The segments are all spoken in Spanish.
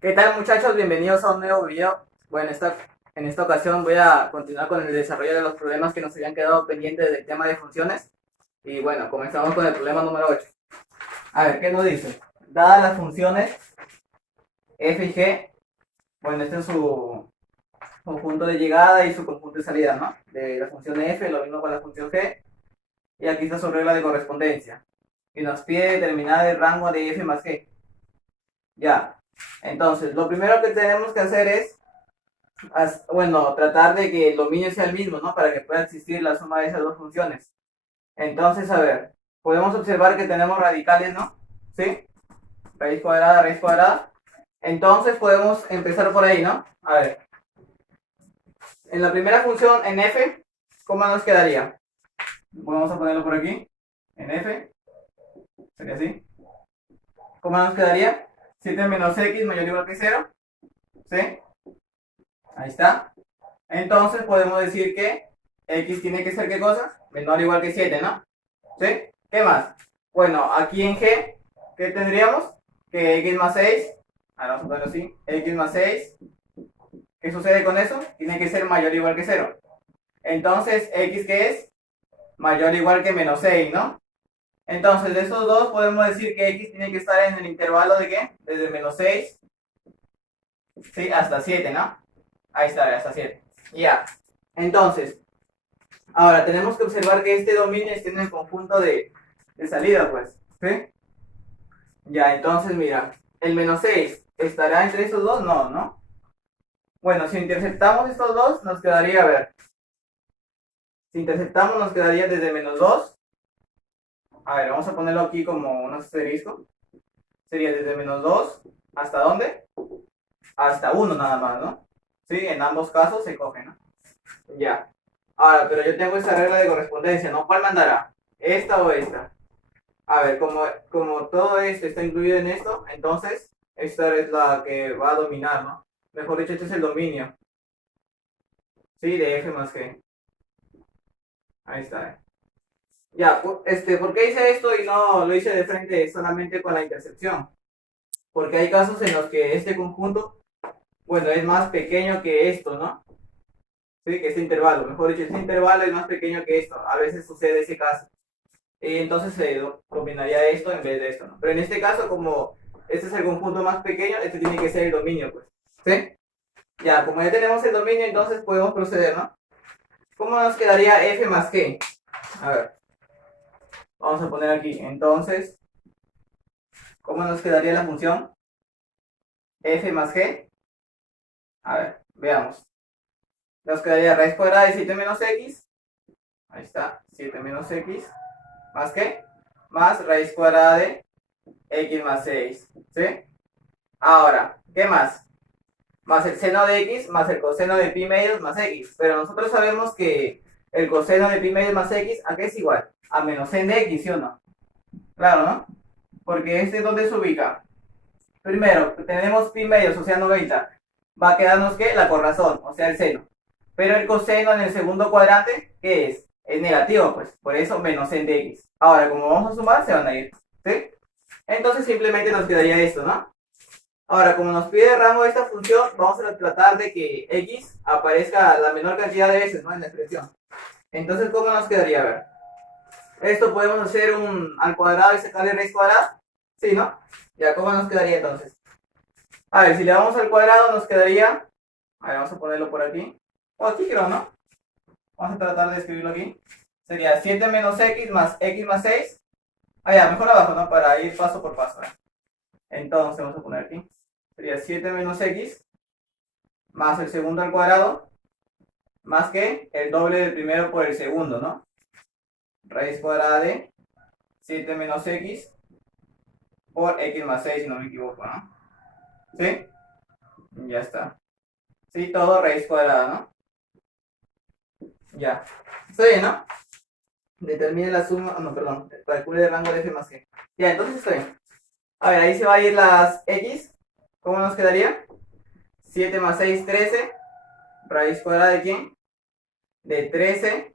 ¿Qué tal, muchachos? Bienvenidos a un nuevo video. Bueno, en esta ocasión voy a continuar con el desarrollo de los problemas que nos habían quedado pendientes del tema de funciones. Y bueno, comenzamos con el problema número 8. A ver, ¿qué nos dice? Dadas las funciones f y g, bueno, este es su conjunto de llegada y su conjunto de salida, ¿no? De la función f, lo mismo con la función g. Y aquí está su regla de correspondencia. Y nos pide determinar el rango de f más g. Ya. Entonces, lo primero que tenemos que hacer es bueno, tratar de que el dominio sea el mismo, ¿no? Para que pueda existir la suma de esas dos funciones. Entonces, a ver, podemos observar que tenemos radicales, ¿no? ¿Sí? Raíz cuadrada, raíz cuadrada. Entonces podemos empezar por ahí, ¿no? A ver, en la primera función, en f, ¿cómo nos quedaría? Vamos a ponerlo por aquí. En f, sería así. ¿Cómo nos quedaría? 7 menos x mayor o igual que 0. ¿Sí? Ahí está. Entonces podemos decir que x tiene que ser, ¿qué cosa? Menor o igual que 7, ¿no? ¿Sí? ¿Qué más? Bueno, aquí en g, ¿qué tendríamos? Que x más 6, ahora vamos a ponerlo así, x más 6, ¿qué sucede con eso? Tiene que ser mayor o igual que 0. Entonces, x, ¿qué es? Mayor o igual que menos 6, ¿no? Entonces, de estos dos podemos decir que x tiene que estar en el intervalo de ¿qué? Desde menos 6, ¿sí? Hasta 7, ¿no? Ahí está, hasta 7. Ya. Entonces, ahora tenemos que observar que este dominio está en el conjunto de salida, pues. ¿Sí? Ya, entonces mira, el menos 6 estará entre estos dos, no, ¿no? Bueno, si interceptamos estos dos, nos quedaría, a ver, si interceptamos nos quedaría desde menos 2. A ver, vamos a ponerlo aquí como un asterisco. Sería desde menos 2, ¿hasta dónde? Hasta 1 nada más, ¿no? Sí, en ambos casos se coge, ¿no? Ya. Ahora, pero yo tengo esta regla de correspondencia, ¿no? ¿Cuál mandará? ¿Esta o esta? A ver, como todo esto está incluido en esto, entonces esta es la que va a dominar, ¿no? Mejor dicho, este es el dominio. Sí, de f más g. Ahí está. Ya, ¿por qué hice esto y no lo hice de frente solamente con la intercepción? Porque hay casos en los que este conjunto, bueno, es más pequeño que esto, ¿no? Sí, que este intervalo. Mejor dicho, este intervalo es más pequeño que esto. A veces sucede ese caso. Y entonces se combinaría esto en vez de esto, ¿no? Pero en este caso, como este es el conjunto más pequeño, este tiene que ser el dominio, pues. ¿Sí? Ya, como ya tenemos el dominio, entonces podemos proceder, ¿no? ¿Cómo nos quedaría f más g? A ver, vamos a poner aquí. Entonces, ¿cómo nos quedaría la función f más g? A ver, veamos. Nos quedaría raíz cuadrada de 7 menos x. Ahí está, 7 menos x. ¿Más qué? Más raíz cuadrada de x más 6. ¿Sí? Ahora, ¿qué más? Más el seno de x más el coseno de pi medios más x. Pero nosotros sabemos que el coseno de pi medios más x, ¿a qué es igual? A menos n de x, ¿sí o no? Claro, ¿no? Porque este, ¿dónde se ubica? Primero, tenemos pi medios, o sea, 90. Va a quedarnos, ¿qué? La corrazón, o sea, el seno. Pero el coseno en el segundo cuadrante, ¿qué es? Es negativo, pues. Por eso, menos n de x. Ahora, como vamos a sumar, se van a ir. ¿Sí? Entonces, simplemente nos quedaría esto, ¿no? Ahora, como nos pide el rango de esta función, vamos a tratar de que x aparezca la menor cantidad de veces, ¿no? En la expresión. Entonces, ¿cómo nos quedaría? A ver. Esto podemos hacer un al cuadrado y sacarle raíz cuadrada. ¿Sí, no? Ya, ¿cómo nos quedaría entonces? A ver, si le damos al cuadrado nos quedaría... A ver, vamos a ponerlo por aquí. O aquí creo, ¿no? Vamos a tratar de escribirlo aquí. Sería 7 menos x más 6. Ah, ya, mejor abajo, ¿no? Para ir paso por paso. Entonces, vamos a poner aquí. Sería 7 menos x más el segundo al cuadrado, más que el doble del primero por el segundo, ¿no? Raíz cuadrada de 7 menos x por x más 6, si no me equivoco, ¿no? ¿Sí? Ya está. Sí, todo raíz cuadrada, ¿no? Ya. Está bien, ¿no? Determine la suma, no, perdón, calcule el rango de f más g. Ya, entonces está bien. A ver, ahí se va a ir las x. ¿Cómo nos quedaría? 7 más 6, 13. Raíz cuadrada de quién? De 13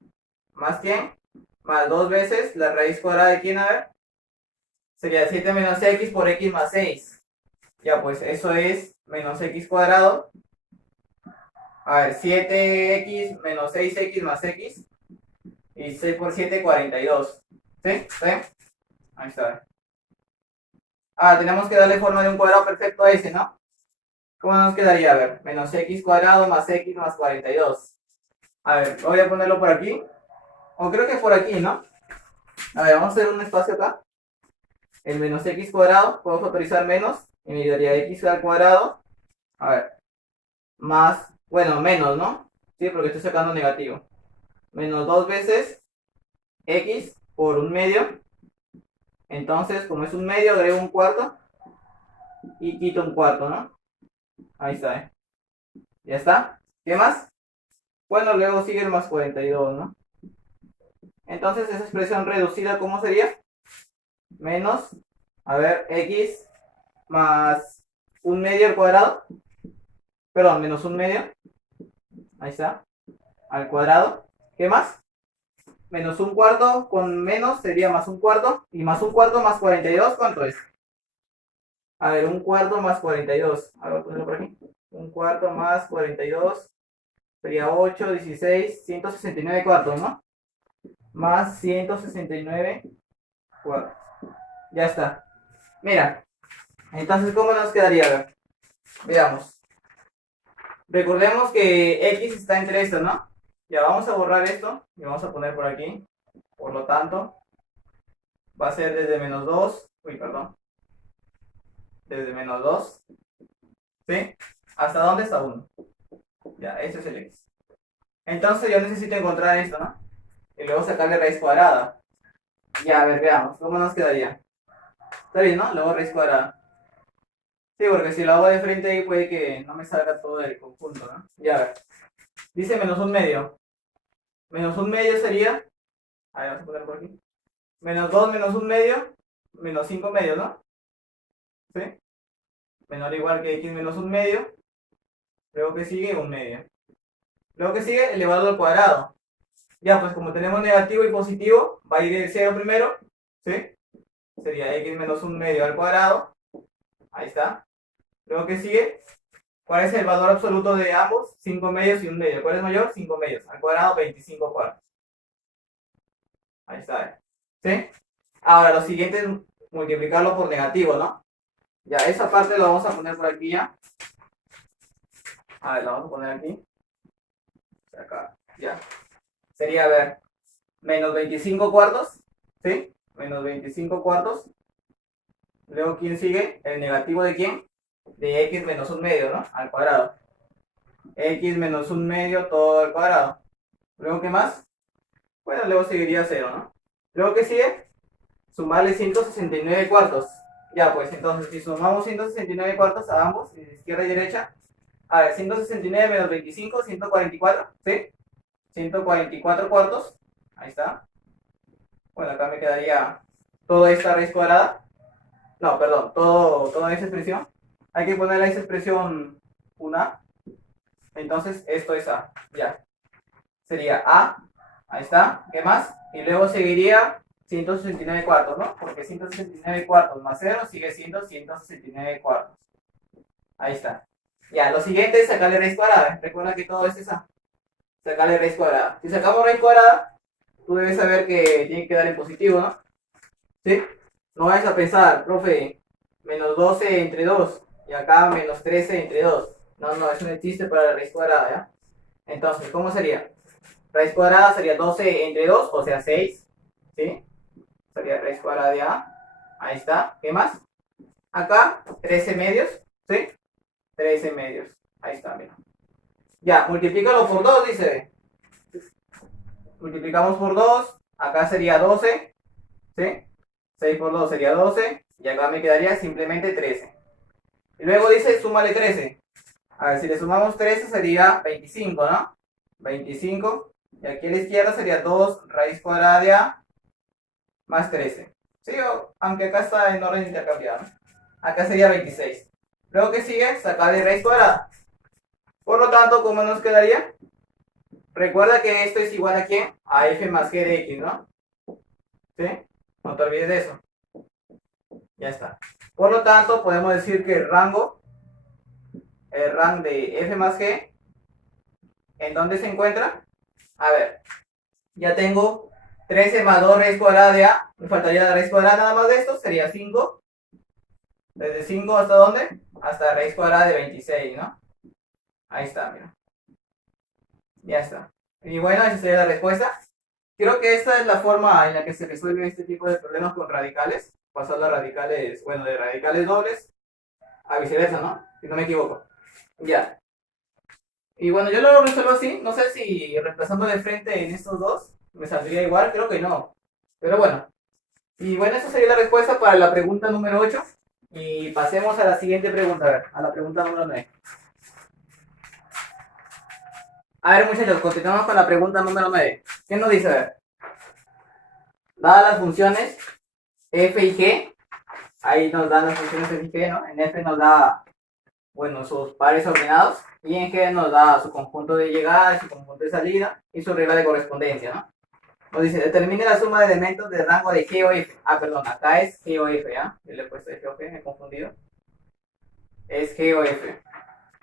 más quién? Más 2 veces la raíz cuadrada de quién, a ver. Sería 7 menos x por x más 6. Ya, pues eso es menos x cuadrado. A ver, 7x menos 6x más x. Y 6 por 7, 42. ¿Sí? ¿Sí? Ahí está. Ah, tenemos que darle forma de un cuadrado perfecto a ese, ¿no? ¿Cómo nos quedaría? A ver, menos x cuadrado más x más 42. A ver, voy a ponerlo por aquí. O creo que por aquí, ¿no? A ver, vamos a hacer un espacio acá. El menos x cuadrado, puedo factorizar menos. Y me daría x al cuadrado. A ver, más, bueno, menos, ¿no? Sí, porque estoy sacando negativo. Menos 2 veces x por un medio. Entonces, como es un medio, agrego un cuarto. Y quito un cuarto, ¿no? Ahí está, ¿eh? ¿Ya está? ¿Qué más? Bueno, luego sigue el más 42, ¿no? Entonces, esa expresión reducida, ¿cómo sería? Menos, a ver, x más un medio al cuadrado. Perdón, menos un medio. Ahí está. Al cuadrado. ¿Qué más? Menos un cuarto con menos sería más un cuarto. Y más un cuarto más 42, ¿cuánto es? A ver, un cuarto más 42. A ver, ponerlo por aquí. Un cuarto más 42 sería 8, 16, 169 cuartos, ¿no? Más 169 cuartos. Ya está. Mira, entonces, ¿cómo nos quedaría? A ver, veamos. Recordemos que x está entre esto, ¿no? Ya vamos a borrar esto y vamos a poner por aquí. Por lo tanto, va a ser desde menos 2. Uy, perdón. Desde menos 2. ¿Sí? ¿Hasta dónde está 1? Ya, ese es el x. Entonces yo necesito encontrar esto, ¿no? Y luego sacarle raíz cuadrada. Ya, a ver, veamos. ¿Cómo nos quedaría? Está bien, ¿no? Luego raíz cuadrada. Sí, porque si lo hago de frente ahí puede que no me salga todo el conjunto, ¿no? Ya, a ver. Dice menos un medio. Menos un medio sería... Ahí vamos a poner por aquí. Menos 2 menos un medio. Menos 5 medios, ¿no? ¿Sí? Menor o igual que x menos un medio. Luego que sigue un medio. Luego que sigue elevado al cuadrado. Ya, pues como tenemos negativo y positivo, va a ir el 0 primero. ¿Sí? Sería x menos un medio al cuadrado. Ahí está. Luego que sigue, ¿cuál es el valor absoluto de ambos? 5 medios y un medio. ¿Cuál es mayor? 5 medios. Al cuadrado, 25 cuartos. Ahí está. ¿Sí? Ahora, lo siguiente es multiplicarlo por negativo, ¿no? Ya, esa parte la vamos a poner por aquí ya. A ver, la vamos a poner aquí. Acá, ya. Sería, a ver, menos 25 cuartos. ¿Sí? Menos 25 cuartos. Luego, ¿quién sigue? ¿El negativo de quién? De x menos un medio, ¿no? Al cuadrado. X menos un medio todo al cuadrado. Luego, ¿qué más? Bueno, luego seguiría 0, ¿no? Luego, ¿qué sigue? Sumarle 169 cuartos. Ya, pues entonces, si sumamos 169 cuartos a ambos, de izquierda y derecha, a ver, 169 menos 25, 144, ¿sí? 144 cuartos. Ahí está. Bueno, acá me quedaría toda esta raíz cuadrada. No, perdón, toda esa expresión. Hay que ponerle a esa expresión una. Entonces, esto es A. Ya. Sería A. Ahí está. ¿Qué más? Y luego seguiría 169 cuartos, ¿no? Porque 169 cuartos más 0 sigue siendo 169 cuartos. Ahí está. Ya, lo siguiente es sacarle raíz cuadrada. Recuerda que todo es esa. Sacarle raíz cuadrada. Si sacamos raíz cuadrada, tú debes saber que tiene que dar en positivo, ¿no? ¿Sí? No vayas a pensar, profe, menos 12 entre 2 y acá menos 13 entre 2. No, no, eso no existe para la raíz cuadrada, ¿ya? Entonces, ¿cómo sería? Raíz cuadrada sería 12 entre 2, o sea 6. ¿Sí? Sería raíz cuadrada de A. Ahí está. ¿Qué más? Acá, 13 medios. ¿Sí? 13 medios. Ahí está, mira. Ya, multiplícalo por 2, dice. Multiplicamos por 2. Acá sería 12. ¿Sí? 6 por 2 sería 12. Y acá me quedaría simplemente 13. Y luego dice, súmale 13. A ver, si le sumamos 13 sería 25, ¿no? 25. Y aquí a la izquierda sería 2 raíz cuadrada de A más 13. ¿Sí? Aunque acá está en orden intercambiado. Acá sería 26. Luego que sigue, sacarle raíz cuadrada. Por lo tanto, ¿cómo nos quedaría? Recuerda que esto es igual a ¿quién? A f más g de x, ¿no? ¿Sí? No te olvides de eso. Ya está. Por lo tanto, podemos decir que el rango el rango de f más g, ¿en dónde se encuentra? A ver, ya tengo 13 más 2 raíz cuadrada de a, me faltaría la raíz cuadrada nada más de esto, sería 5. ¿Desde 5 hasta dónde? Hasta la raíz cuadrada de 26, ¿no? Ahí está, mira. Ya está. Y bueno, esa sería la respuesta. Creo que esta es la forma en la que se resuelve este tipo de problemas con radicales. Pasar a radicales, bueno, de radicales dobles a viceversa, ¿no? Si no me equivoco. Ya. Y bueno, yo lo resuelvo así. No sé si reemplazando de frente en estos dos me saldría igual. Creo que no. Pero bueno. Y bueno, esa sería la respuesta para la pregunta número 8. Y pasemos a la siguiente pregunta, a ver, a la pregunta número 9. A ver, muchachos, continuamos con la pregunta número 9. ¿Qué nos dice? A ver. Dadas las funciones f y g, ahí nos dan las funciones f y g, ¿no? En f nos da, bueno, sus pares ordenados, y en g nos da su conjunto de llegada, su conjunto de salida, y su regla de correspondencia, ¿no? Nos dice, determine la suma de elementos de rango de g o f. Ah, perdón, acá es g o f, ¿ya? Yo le he puesto f o g, me he confundido. Es g o f.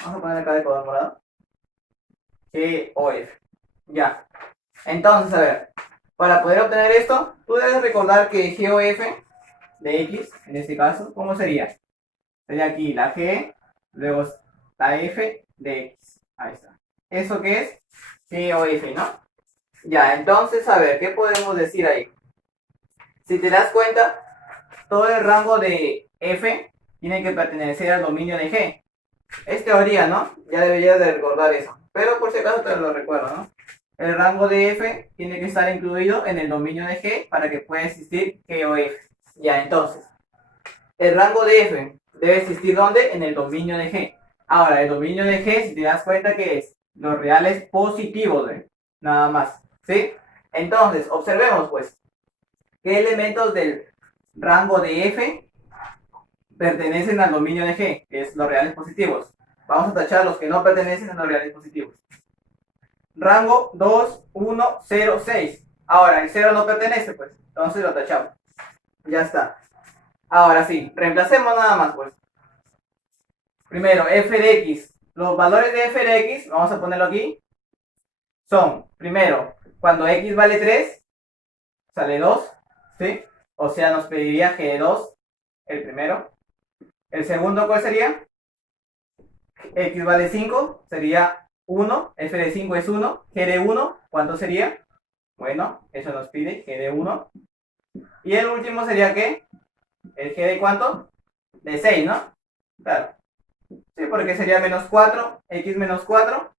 Vamos a poner acá de color morado. G o f. Ya. Entonces, a ver, para poder obtener esto, tú debes recordar que g o f de x, en este caso, ¿cómo sería? Sería aquí la g, luego la f de x. Ahí está. ¿Eso qué es? G o f, ¿no? Ya, entonces, a ver, ¿qué podemos decir ahí? Si te das cuenta, todo el rango de f tiene que pertenecer al dominio de g. Es teoría, ¿no? Ya deberías de recordar eso. Pero por si acaso te lo recuerdo, ¿no? El rango de f tiene que estar incluido en el dominio de g para que pueda existir g o f. Ya, entonces, el rango de f debe existir ¿dónde? En el dominio de g. Ahora, el dominio de g, si te das cuenta que es los reales positivos, nada más, ¿sí? Entonces, observemos pues, ¿qué elementos del rango de f pertenecen al dominio de g? Que es los reales positivos. Vamos a tachar los que no pertenecen a los reales positivos. Rango 2, 1, 0, 6. Ahora, el 0 no pertenece, pues, entonces lo tachamos. Ya está. Ahora sí, reemplacemos nada más, pues. Primero, f de x. Los valores de f de x, vamos a ponerlo aquí, son, primero, cuando x vale 3, sale 2, ¿sí? O sea, nos pediría g de 2, el primero. El segundo, ¿cuál sería? X vale 5, sería 1, f de 5 es 1, g de 1, ¿cuánto sería? Bueno, eso nos pide g de 1. Y el último sería, ¿qué? ¿El g de cuánto? De 6, ¿no? Claro. Sí, porque sería menos 4, x menos 4.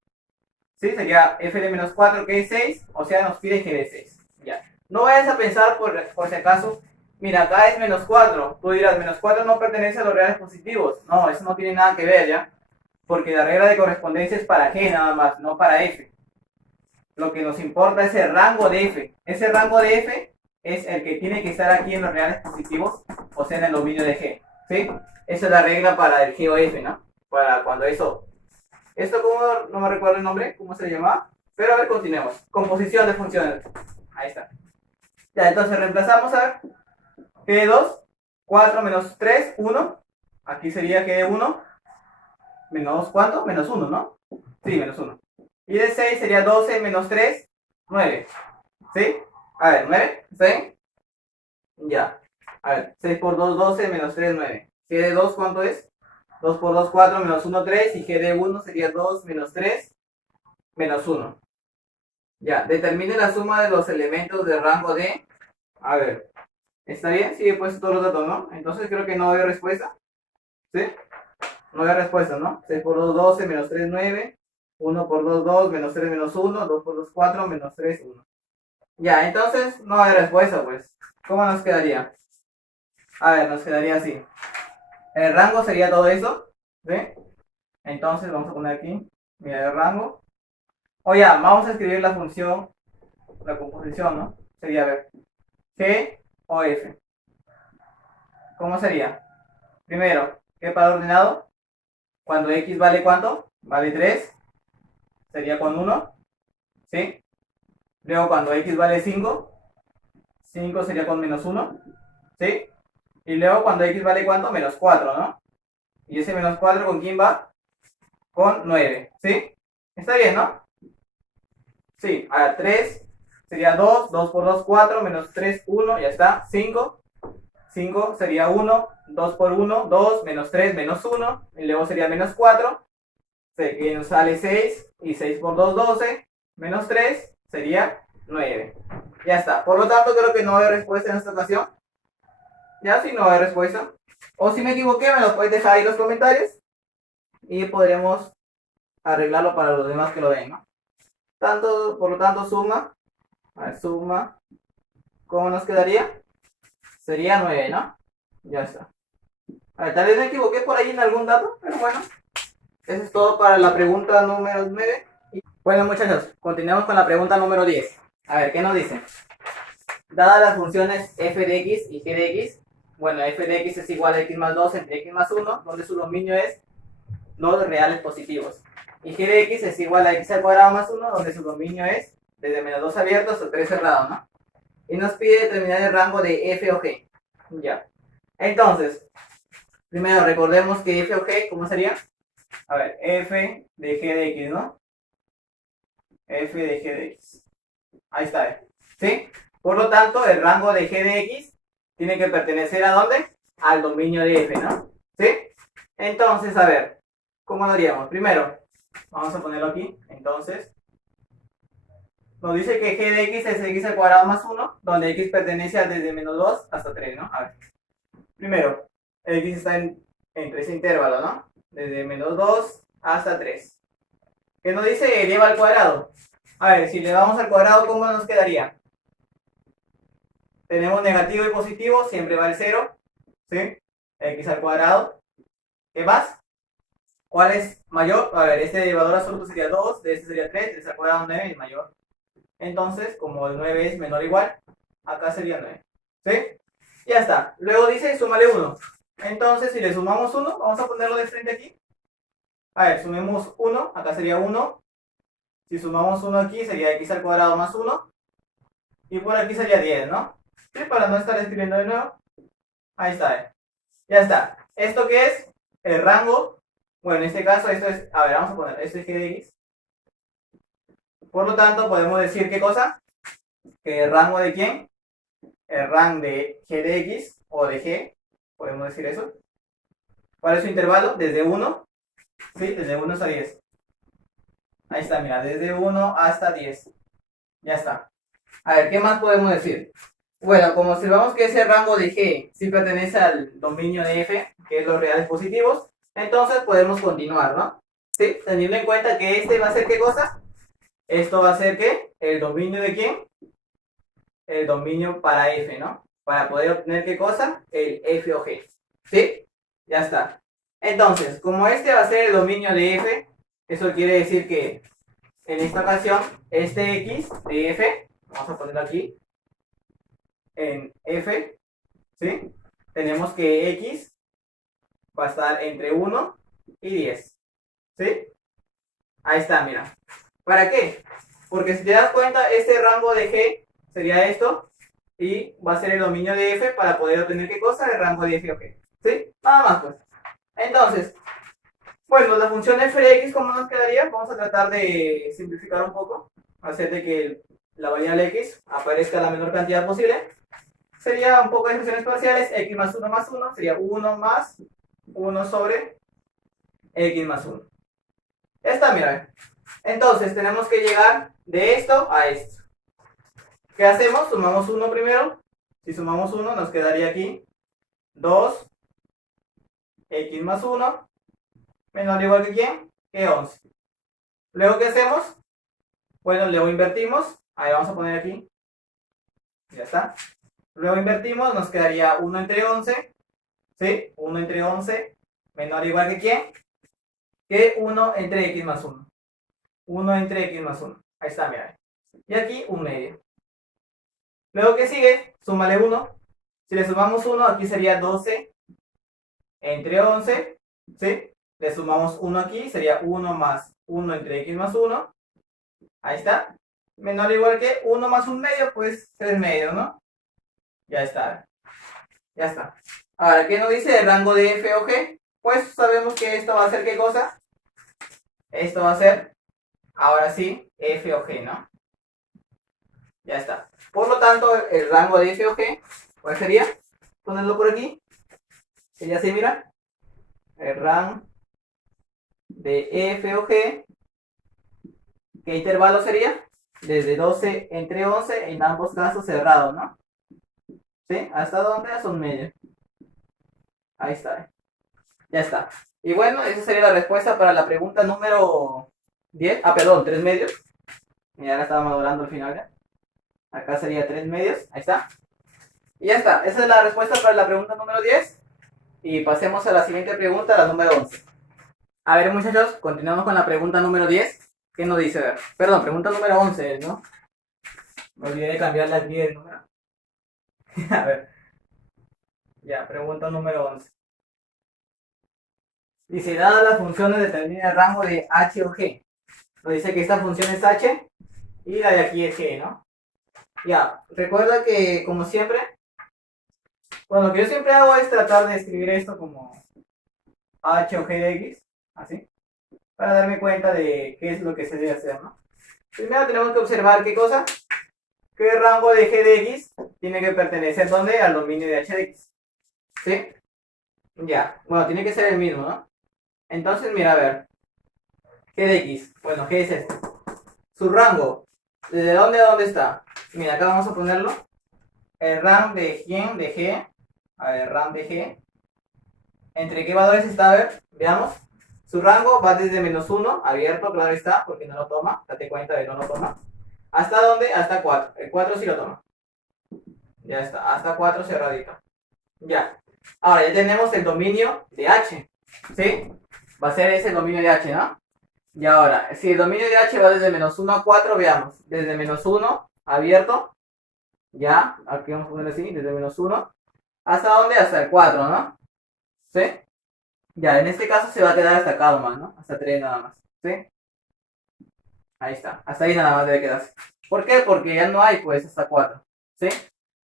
Sí, sería f de menos 4, que es 6. O sea, nos pide g de 6. Ya. No vayas a pensar por si acaso, mira, acá es menos 4. Tú dirás, menos 4 no pertenece a los reales positivos. No, eso no tiene nada que ver, ¿ya? Porque la regla de correspondencia es para g nada más, no para f. Lo que nos importa es el rango de f. Ese rango de f es el que tiene que estar aquí en los reales positivos, o sea, en el dominio de g. ¿Sí? Esa es la regla para el g o f, ¿no? Para cuando eso. Esto, como no me recuerdo el nombre, ¿cómo se llamaba? Pero a ver, continuemos. Composición de funciones. Ahí está. Ya, entonces reemplazamos a g de 2, 4 menos 3, 1. Aquí sería g de 1. Menos, ¿cuánto? Menos 1, ¿no? Sí, menos 1. Y de 6 sería 12 menos 3, 9. ¿Sí? A ver, 9, ¿sí? Ya. A ver, 6 por 2, 12, menos 3, 9. G de 2, ¿cuánto es? 2 por 2, 4, menos 1, 3. Y G de 1 sería 2 menos 3, menos 1. Ya, determine la suma de los elementos de rango de... A ver, ¿está bien? Sí, he puesto todos los datos, ¿no? Entonces creo que no hay respuesta. ¿Sí? No hay respuesta, ¿no? 6 por 2, 12, menos 3, 9. 1 por 2, 2, menos 3, menos 1. 2 por 2, 4, menos 3, 1. Ya, entonces no hay respuesta, pues. ¿Cómo nos quedaría? A ver, nos quedaría así. El rango sería todo eso, ¿sí? Entonces vamos a poner aquí, mira el rango. O ya, vamos a escribir la función, la composición, ¿no? Sería, a ver, g o f. ¿Cómo sería? Primero, ¿qué para ordenado? Cuando x vale ¿cuánto? Vale 3. Sería con 1, ¿sí? Luego cuando x vale 5, 5 sería con menos 1, ¿sí? Y luego cuando x vale ¿cuánto? Menos 4, ¿no? Y ese menos 4, ¿con quién va? con 9, ¿sí? Está bien, ¿no? Sí, ahora 3 sería 2, 2 por 2, 4, menos 3, 1, ya está, 5, 5 sería 1, 2 por 1, 2, menos 3, menos 1, y luego sería menos 4, que nos sale 6, y 6 por 2, 12, menos 3 sería 9. Ya está, por lo tanto creo que no hay respuesta en esta ocasión. Ya, si no hay respuesta. O si me equivoqué, me lo puedes dejar ahí en los comentarios y podremos arreglarlo para los demás que lo ven, ¿no? Por lo tanto, suma. A ver, suma. ¿Cómo nos quedaría? Sería 9, ¿no? Ya está. A ver, tal vez me equivoqué por ahí en algún dato, pero bueno. Eso es todo para la pregunta número 9. Bueno, muchachos, continuamos con la pregunta número 10. A ver, ¿qué nos dice? Dadas las funciones f de x y g de x, bueno, f de x es igual a x más 2 entre x más 1, donde su dominio es los reales positivos. Y g de x es igual a x al cuadrado más 1, donde su dominio es desde menos 2 abiertos hasta 3 cerrados, ¿no? Y nos pide determinar el rango de f o g. Ya. Entonces, primero recordemos que f o g, ¿cómo sería? A ver, f de g de x, ¿no? F de g de x. Ahí está, ¿sí? Por lo tanto, el rango de g de x tiene que pertenecer ¿a dónde? Al dominio de f, ¿no? ¿Sí? Entonces, a ver, ¿cómo lo haríamos? Primero, vamos a ponerlo aquí. Entonces, nos dice que g de x es x al cuadrado más 1, donde x pertenece a desde menos 2 hasta 3, ¿no? A ver. Primero, x está entre ese intervalo, ¿no? Desde menos 2 hasta 3. ¿Qué nos dice? Eleva al cuadrado. A ver, si le vamos al cuadrado, ¿cómo nos quedaría? Tenemos negativo y positivo, siempre va el 0, ¿sí? X al cuadrado. ¿Qué más? ¿Cuál es mayor? A ver, este elevador absoluto sería 2, de este sería 3, 3 al cuadrado 9 es mayor. Entonces, como el 9 es menor o igual, acá sería 9, ¿sí? Ya está. Luego dice, súmale 1. Entonces, si le sumamos 1, vamos a ponerlo de frente aquí. A ver, sumemos 1, acá sería 1. Si sumamos 1 aquí, sería x al cuadrado más 1. Y por aquí sería 10, ¿no? Sí, para no estar escribiendo de nuevo. Ahí está, ya está. ¿Esto qué es? El rango. Bueno, en este caso, esto es, a ver, vamos a poner, esto es g de x. Por lo tanto, podemos decir, ¿qué cosa? Que el rango de quién? El rango de g de x, o de g, podemos decir eso. ¿Cuál es su intervalo? Desde 1, ¿sí? Desde 1 hasta 10. Ahí está, mira, desde 1 hasta 10. Ya está. A ver, ¿qué más podemos decir? Bueno, como observamos que ese rango de g sí pertenece al dominio de f, que es los reales positivos, entonces podemos continuar, ¿no? ¿Sí? Teniendo en cuenta que este va a ser ¿qué cosa? Esto va a ser ¿qué? ¿El dominio de quién? El dominio para f, ¿no? Para poder obtener ¿qué cosa? El f o g. ¿Sí? Ya está. Entonces, como este va a ser el dominio de f, eso quiere decir que en esta ocasión, este x de f, vamos a ponerlo aquí, en f, ¿sí? Tenemos que x va a estar entre 1 y 10, ¿sí? Ahí está, mira. ¿Para qué? Porque si te das cuenta, este rango de g sería esto, y va a ser el dominio de f para poder obtener ¿qué cosa? El rango de f o g, ¿sí? Nada más, pues. Entonces, bueno, la función f de x, ¿cómo nos quedaría? Vamos a tratar de simplificar un poco, hacer de que la variable x aparezca la menor cantidad posible. Sería un poco de expresiones parciales, x más 1 sería 1 más 1 sobre x más 1. Ya está, mira. Entonces, tenemos que llegar de esto a esto. ¿Qué hacemos? Sumamos 1 primero. Si sumamos 1, nos quedaría aquí 2 x más 1 menor o igual que ¿quién? Que 11. Luego, ¿qué hacemos? Bueno, luego invertimos. Ahí vamos a poner aquí. Ya está. Luego invertimos, nos quedaría 1 entre 11. ¿Sí? 1 entre 11 menor o igual que ¿quién? Que 1 entre x más 1. 1 entre x más 1. Ahí está, mira. Y aquí un medio. Luego, ¿qué sigue? Súmale 1. Si le sumamos 1, aquí sería 12 entre 11. ¿Sí? Le sumamos 1 aquí, sería 1 más 1 entre x más 1. Ahí está. Menor o igual que 1 más un medio, pues 3 medios, ¿no? Ya está. Ya está. Ahora, ¿qué nos dice el rango de f o g? Pues sabemos que esto va a ser ¿qué cosa? Esto va a ser, ahora sí, f o g, ¿no? Ya está. Por lo tanto, el rango de f o g, ¿cuál sería? Ponerlo por aquí. Sería así, mira. El rango de f o g, ¿qué intervalo sería? Desde 12 entre 11, en ambos casos cerrado, ¿no? ¿Sí? ¿Hasta dónde? Hasta un medio. Ahí está. Ya está. Y bueno, esa sería la respuesta para la pregunta número 10. Ah, perdón, 3 medios. Y ahora estaba madurando al final ya. Acá sería 3 medios. Ahí está. Y ya está. Esa es la respuesta para la pregunta número 10. Y pasemos a la siguiente pregunta, la número 11. A ver, muchachos, continuamos con la pregunta número 10. ¿Qué nos dice? A ver, perdón, pregunta número 11, ¿no? Me olvidé de cambiarle aquí el número. A ver. Ya, pregunta número 11. Dice, dadas las funciones, determina el rango de h o g. Nos dice que esta función es h y la de aquí es g, ¿no? Ya, recuerda que, como siempre, bueno, lo que yo siempre hago es tratar de escribir esto como h o g de x, así, para darme cuenta de qué es lo que se debe hacer, ¿no? Primero tenemos que observar qué cosa, qué rango de g de x tiene que pertenecer, ¿dónde? Al dominio de h de x, ¿sí? Ya, bueno, tiene que ser el mismo, ¿no? Entonces, mira, a ver, g de x, bueno, g es este. Su rango, ¿desde dónde a dónde está? Mira, acá vamos a ponerlo. El RAM de G, a ver, RAM de G, ¿entre qué valores está? A ver, veamos. Su rango va desde -1, abierto, claro está, porque no lo toma, date cuenta de no lo toma. ¿Hasta dónde? Hasta 4. El 4 sí lo toma. Ya está, hasta 4 cerradito. Ya. Ahora ya tenemos el dominio de H, ¿sí? Va a ser ese el dominio de H, ¿no? Y ahora, si el dominio de H va desde -1 a 4, veamos. Desde -1, abierto, ya, aquí vamos a poner así, desde -1. ¿Hasta dónde? Hasta el 4, ¿no? ¿Sí? Ya, en este caso se va a quedar hasta acá nomás, ¿no? Hasta 3 nada más. ¿Sí? Ahí está. Hasta ahí nada más debe quedarse. ¿Por qué? Porque ya no hay, pues, hasta 4. ¿Sí?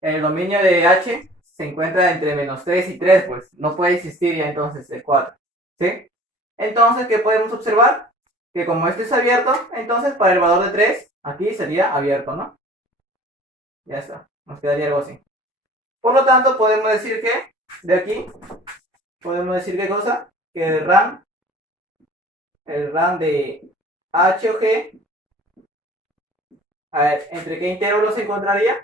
El dominio de H se encuentra entre -3 y 3, pues. No puede existir ya entonces el 4. ¿Sí? Entonces, ¿qué podemos observar? Que como este es abierto, entonces para el valor de 3, aquí sería abierto, ¿no? Ya está. Nos quedaría algo así. Por lo tanto, podemos decir que de aquí, podemos decir qué cosa, que el RAM de H o G, a ver, ¿entre qué intervalo se encontraría?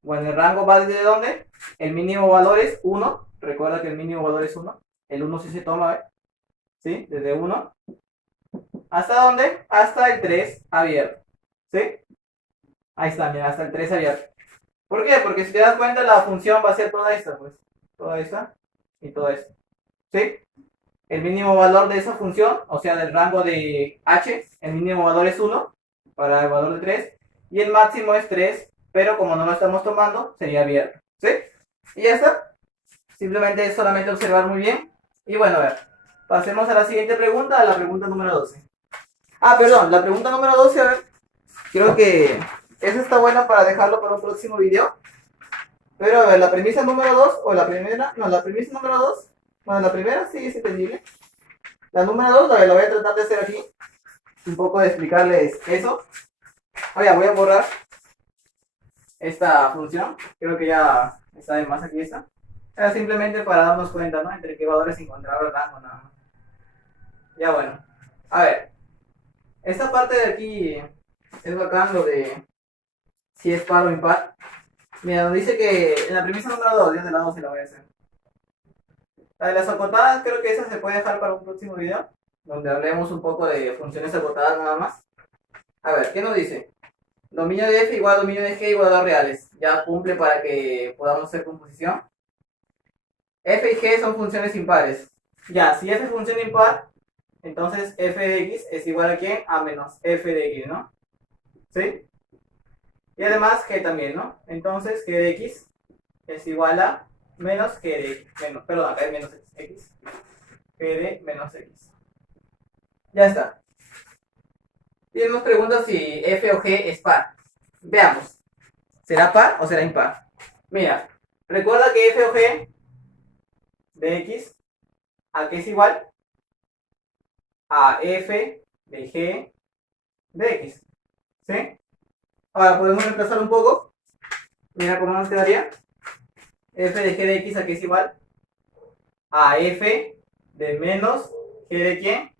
Bueno, el rango va desde dónde? El mínimo valor es 1, recuerda que el mínimo valor es 1, el 1 sí se toma, ¿eh? ¿Sí? Desde 1, ¿hasta dónde? Hasta el 3 abierto, ¿sí? Ahí está, mira, hasta el 3 abierto. ¿Por qué? Porque si te das cuenta, la función va a ser toda esta, pues, toda esta y toda esta, ¿sí? El mínimo valor de esa función, o sea, del rango de h, el mínimo valor es 1 para el valor de 3 y el máximo es 3, pero como no lo estamos tomando, sería abierto, ¿sí? Y ya está. Simplemente es solamente observar muy bien. Y bueno, a ver, pasemos a la siguiente pregunta, a la pregunta número 12. Ah, perdón, la pregunta número 12, a ver, creo que esa está buena para dejarlo para un próximo video. Pero a ver, la premisa número 2 o la primera, no, la premisa número 2, bueno, la primera sí es entendible. La número 2, la voy a tratar de hacer aquí. Un poco de explicarles eso. Oye, voy a borrar esta función. Creo que ya está de más aquí esta. Era simplemente para darnos cuenta, ¿no? Entre qué valores se encontraba el rango, nada más. Ya bueno. A ver. Esta parte de aquí es bacán lo de si es par o impar. Mira, nos dice que en la premisa número 2, desde la 12 la voy a hacer. La de las acotadas, creo que esa se puede dejar para un próximo video, donde hablemos un poco de funciones acotadas nada más. A ver, ¿qué nos dice? Dominio de f igual a dominio de g igual a 2 reales. Ya cumple para que podamos hacer composición. F y g son funciones impares. Ya, si f es función impar, entonces f de x es igual a ¿quién? A menos f de x, ¿no? ¿Sí? Y además g también, ¿no? Entonces g de x es igual a menos g de x. Perdón, acá es menos x. G de menos x. Ya está. Y nos pregunta si f o g es par. Veamos. ¿Será par o será impar? Mira, recuerda que f o g de x, ¿a qué es igual? a f de g de x. ¿Sí? Ahora podemos reemplazar un poco. Mira cómo nos quedaría. F de g de x aquí es igual a f de menos g de quién?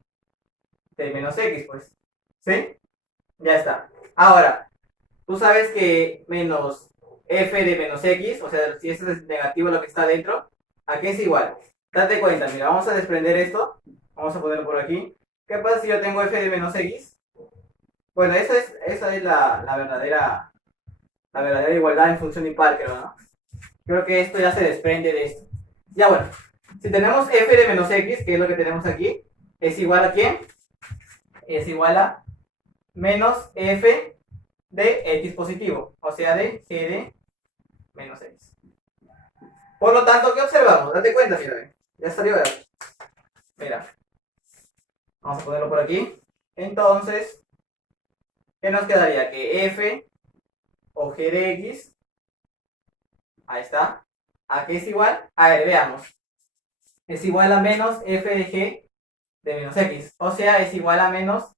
De menos x, pues. ¿Sí? Ya está. Ahora, tú sabes que menos f de menos x, o sea, si esto es negativo lo que está dentro, ¿a qué es igual? Date cuenta, mira, vamos a desprender esto. Vamos a ponerlo por aquí. ¿Qué pasa si yo tengo f de menos x? Bueno, esa es la verdadera igualdad en función impar, creo, ¿no? Creo que esto ya se desprende de esto. Ya bueno, si tenemos f de menos x, que es lo que tenemos aquí, es igual a ¿quién? Es igual a menos f de x positivo, o sea, de g de menos x. Por lo tanto, ¿qué observamos? Date cuenta, mira, ya salió de aquí. Mira, vamos a ponerlo por aquí. Entonces, ¿qué nos quedaría? Que f o g de x, ahí está, ¿a qué es igual? A ver, veamos. Es igual a menos f de g de menos x, o sea, es igual a menos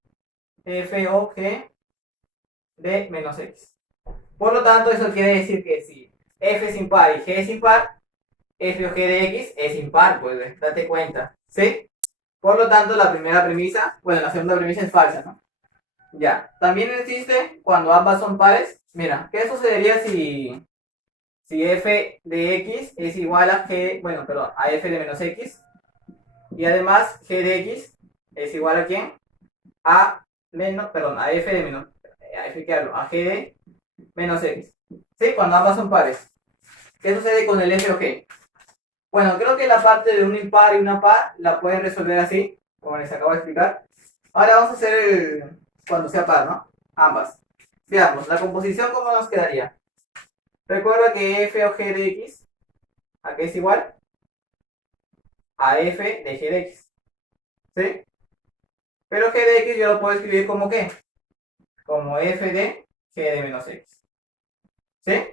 f o g de menos x. Por lo tanto, eso quiere decir que si f es impar y g es impar, f o g de x es impar, pues date cuenta, ¿sí? Por lo tanto, la primera premisa, bueno, la segunda premisa es falsa, ¿no? Ya, también existe cuando ambas son pares. Mira, ¿qué sucedería si f de x es igual a g, bueno, perdón, a f de menos x? Y además g de x es igual a ¿quién? A menos, perdón, a f de menos, a f que hablo, a g de menos x. ¿Sí? Cuando ambas son pares. ¿Qué sucede con el f o g? Bueno, creo que la parte de un impar y una par la pueden resolver así, como les acabo de explicar. Ahora vamos a hacer cuando sea par, ¿no? Ambas. Veamos, la composición, ¿cómo nos quedaría? Recuerda que f o g de x, ¿a qué es igual? A f de g de x. ¿Sí? Pero g de x yo lo puedo escribir como ¿qué? Como f de g de menos x. ¿Sí?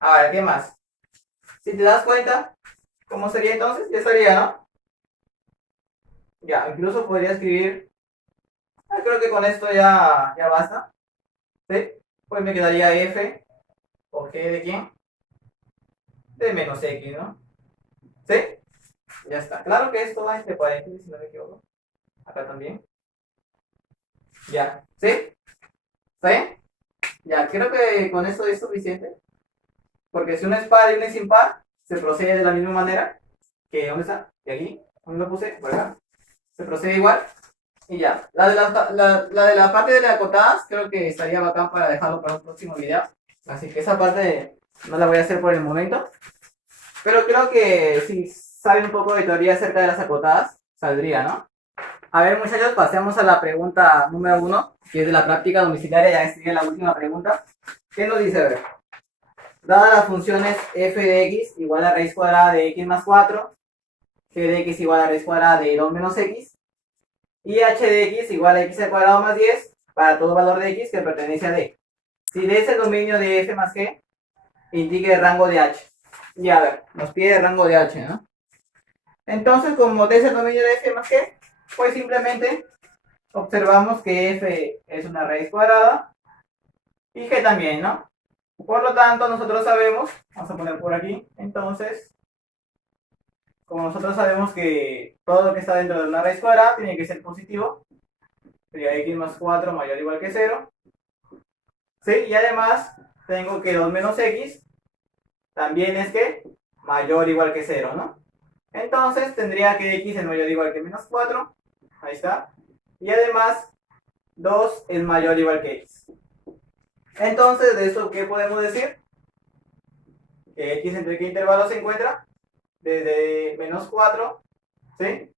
Ahora, ¿qué más? Si te das cuenta, ¿cómo sería entonces? Ya estaría, ¿no? Ya, incluso podría escribir, creo que con esto ya basta. ¿Sí? Pues me quedaría f o g de quién? De menos x, ¿no? ¿Sí? Ya está. Claro que esto va entre paréntesis, si no me equivoco. Acá también. Ya. ¿Sí? ¿Está bien? Ya, creo que con esto es suficiente. Porque si uno es par y uno es impar, se procede de la misma manera. Que, ¿dónde está? Y aquí. ¿Dónde lo puse? Por acá. Se procede igual. Y ya. La de la parte de las acotadas, creo que estaría bacán para dejarlo para un próximo video. Así que esa parte no la voy a hacer por el momento. Pero creo que si saben un poco de teoría acerca de las acotadas, saldría, ¿no? A ver, muchachos, pasemos a la pregunta número 1, que es de la práctica domiciliaria. Ya sería la última pregunta. ¿Qué nos dice? A ver, dadas las funciones f de x igual a raíz cuadrada de x más 4, g de x igual a raíz cuadrada de 2 menos x, y h de x igual a x al cuadrado más 10 para todo valor de x que pertenece a d. Si d es el dominio de f más g, indique el rango de h. Y a ver, nos pide el rango de h, ¿no? Entonces, como d es el dominio de f más g, pues simplemente observamos que f es una raíz cuadrada y g también, ¿no? Por lo tanto, nosotros sabemos, vamos a poner por aquí, entonces, como nosotros sabemos que todo lo que está dentro de una raíz cuadrada tiene que ser positivo, sería x más 4 mayor o igual que 0, ¿sí? Y además, tengo que 2 menos x también es que mayor o igual que 0, ¿no? Entonces, tendría que x es mayor o igual que menos 4, ahí está, y además, 2 es mayor o igual que x. Entonces, de esto, ¿qué podemos decir? Que x entre qué intervalo se encuentra, desde menos 4, ¿sí?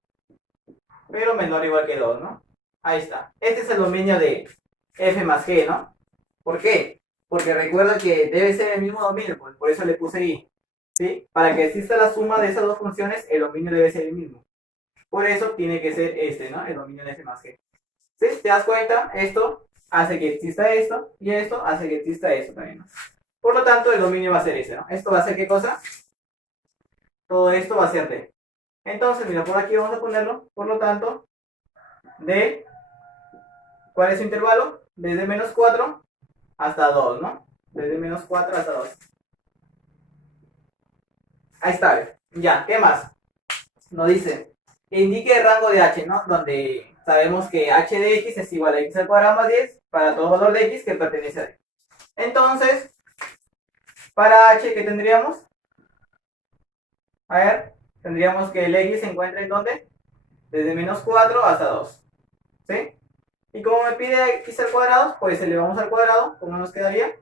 Pero menor o igual que 2, ¿no? Ahí está. Este es el dominio de f más g, ¿no? ¿Por qué? Porque recuerda que debe ser el mismo dominio, pues por eso le puse i, ¿sí? Para que exista la suma de esas dos funciones, el dominio debe ser el mismo. Por eso tiene que ser este, ¿no? El dominio de f más g. ¿Sí? ¿Te das cuenta? Esto hace que exista esto y esto hace que exista esto también, ¿no? Por lo tanto, el dominio va a ser ese, ¿no? ¿Esto va a ser qué cosa? Todo esto va a ser D. Entonces, mira, por aquí vamos a ponerlo. Por lo tanto, de, ¿cuál es su intervalo? Desde menos 4 hasta 2, ¿no? Desde menos 4 hasta 2. Ahí está, ya, ¿qué más? Nos dice, indique el rango de h, ¿no? Donde sabemos que h de x es igual a x al cuadrado más 10 para todo valor de x que pertenece a d. Entonces, para h, ¿qué tendríamos? A ver, tendríamos que el x se encuentra en ¿dónde? Desde menos 4 hasta 2. ¿Sí? Y como me pide x al cuadrado, pues elevamos al cuadrado. ¿Cómo nos quedaría?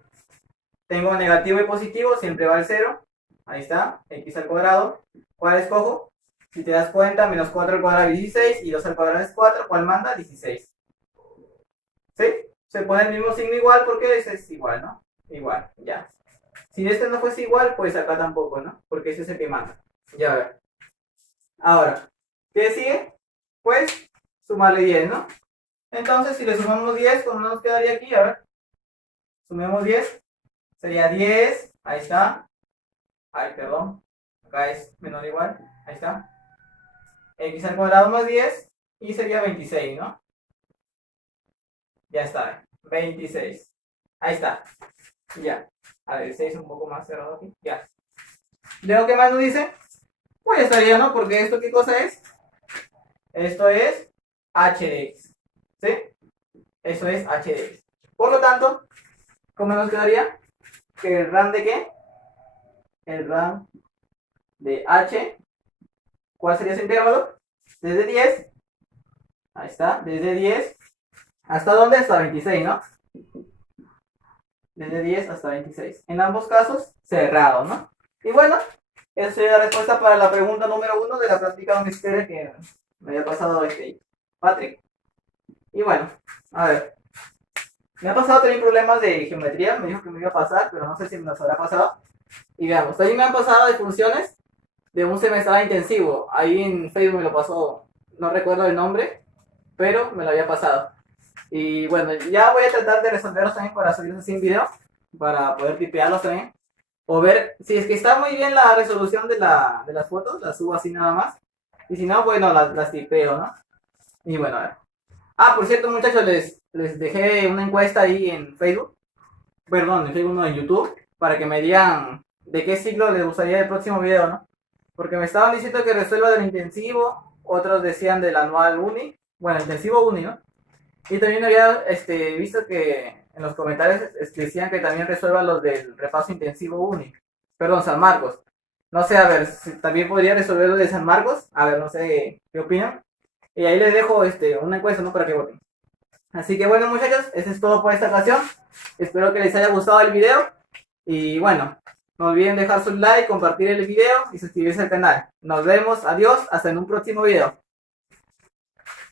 Tengo negativo y positivo, siempre va al 0. Ahí está, x al cuadrado. ¿Cuál escojo? Si te das cuenta, menos 4 al cuadrado es 16 y 2 al cuadrado es 4. ¿Cuál manda? 16. ¿Sí? Se pone el mismo signo igual porque ese es igual, ¿no? Igual, ya. Si este no fuese igual, pues acá tampoco, ¿no? Porque ese es el que manda. Ya, a ver. Ahora, ¿qué sigue? Pues sumarle 10, ¿no? Entonces, si le sumamos 10, ¿cómo nos quedaría aquí? A ver. Sumemos 10. Sería 10. Ahí está. Ay, perdón. Acá es menor o igual. Ahí está. X al cuadrado más 10. Y sería 26, ¿no? Ya está. 26. Ahí está. Ya. A ver, 6 un poco más cerrado aquí. Ya. ¿Luego qué más nos dice? Pues ya estaría, ¿no? Porque esto, ¿qué cosa es? Esto es h de x. ¿Sí? Eso es h de x. Por lo tanto, ¿cómo nos quedaría? Que el RAM de qué? El RAM de h. ¿Cuál sería ese intervalo? Desde 10. Ahí está. Desde 10. ¿Hasta dónde? Hasta 26, ¿no? Desde 10 hasta 26. En ambos casos, cerrado, ¿no? Y bueno, esa sería la respuesta para la pregunta número 1 de la práctica domiciliaria que me había pasado Patrick. Y bueno, a ver. Me ha pasado también problemas de geometría, me dijo que me iba a pasar, pero no sé si me nos habrá pasado. Y veamos, también me han pasado de funciones de un semestre intensivo. Ahí en Facebook me lo pasó, no recuerdo el nombre, pero me lo había pasado. Y bueno, ya voy a tratar de resolverlos también para subirlos así en video, para poder tipearlos también. O ver, si es que está muy bien la resolución de las fotos, las subo así nada más. Y si no, bueno, las tipeo, ¿no? Y bueno, a ver. Ah, por cierto, muchachos, les dejé una encuesta ahí en Facebook. Perdón, en Facebook no, en YouTube. Para que me digan de qué ciclo les gustaría el próximo video, ¿no? Porque me estaban diciendo que resuelva del intensivo. Otros decían del anual uni. Bueno, intensivo uni, ¿no? Y también había visto que en los comentarios decían que también resuelva los del repaso intensivo uni. Perdón, San Marcos. No sé, a ver, si también podría resolver los de San Marcos. A ver, no sé qué opinan. Y ahí les dejo una encuesta, ¿no? Para que voten. Así que bueno, muchachos, eso es todo por esta ocasión. Espero que les haya gustado el video. Y bueno, no olviden dejar su like, compartir el video y suscribirse al canal. Nos vemos, adiós, hasta en un próximo video.